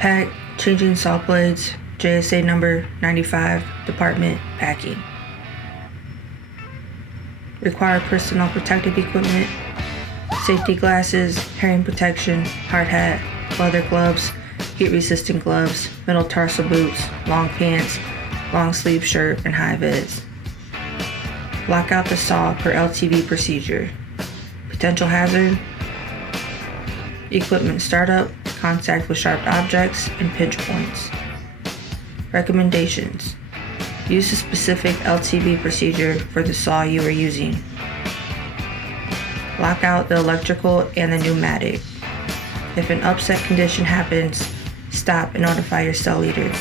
Pack Changing Saw Blades, JSA number 95, Department, Packing. Require personal protective equipment, safety glasses, hearing protection, hard hat, leather gloves, heat-resistant gloves, metatarsal boots, long pants, long sleeve shirt, and high vis. Lock out the saw per LTV procedure. Potential hazard: equipment startup, contact with sharp objects, and pinch points. Recommendations: use a specific LTV procedure for the saw you are using. Lock out the electrical and the pneumatic. If an upset condition happens, stop and notify your cell leader.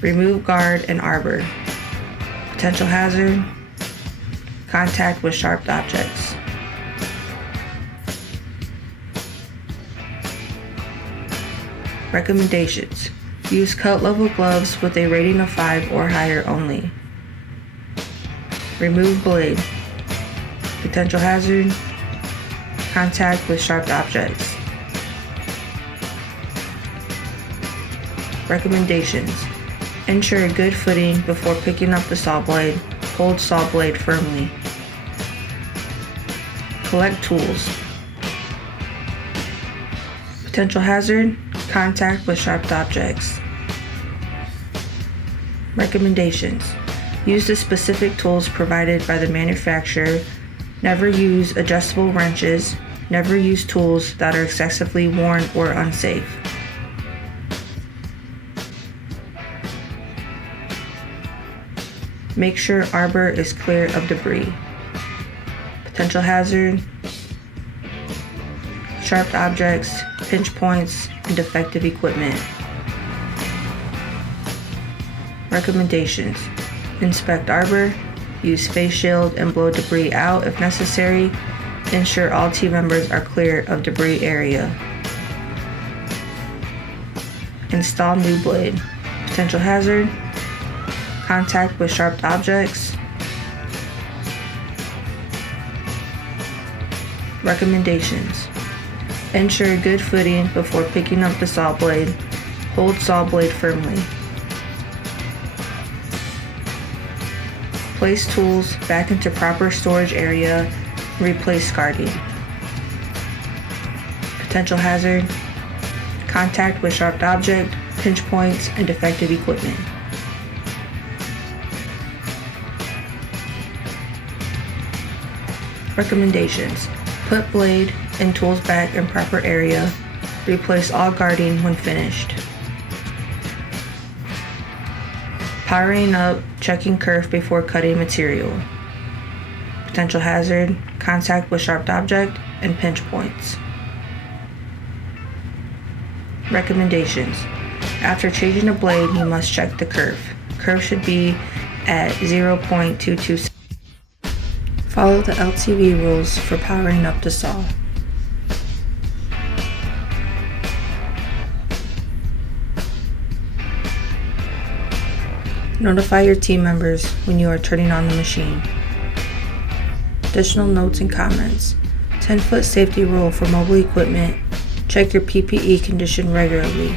Remove guard and arbor. Potential hazard: contact with sharp objects. Recommendations: use cut level gloves with a rating of 5 or higher only. Remove blade. Potential hazard: contact with sharp objects. Recommendations: ensure good footing before picking up the saw blade. Hold saw blade firmly. Collect tools. Potential hazard: contact with sharp objects. Recommendations: use the specific tools provided by the manufacturer. Never use adjustable wrenches. Never use tools that are excessively worn or unsafe. Make sure arbor is clear of debris. Potential hazard: sharp objects, pinch points, and defective equipment. Recommendations: inspect arbor, use face shield and blow debris out if necessary. Ensure all team members are clear of debris area. Install new blade. Potential hazard: contact with sharp objects. Recommendations: ensure good footing before picking up the saw blade. Hold saw blade firmly. Place tools back into proper storage area and replace guarding. Potential hazard: contact with sharp object, pinch points, and defective equipment. Recommendations: put blade and tools back in proper area. Replace all guarding when finished. Powering up, checking kerf before cutting material. Potential hazard: contact with sharp object and pinch points. Recommendations: after changing a blade, you must check the kerf. Kerf should be at 0.226. Follow the LTV rules for powering up the saw. Notify your team members when you are turning on the machine. Additional notes and comments: 10-foot safety rule for mobile equipment. Check your PPE condition regularly.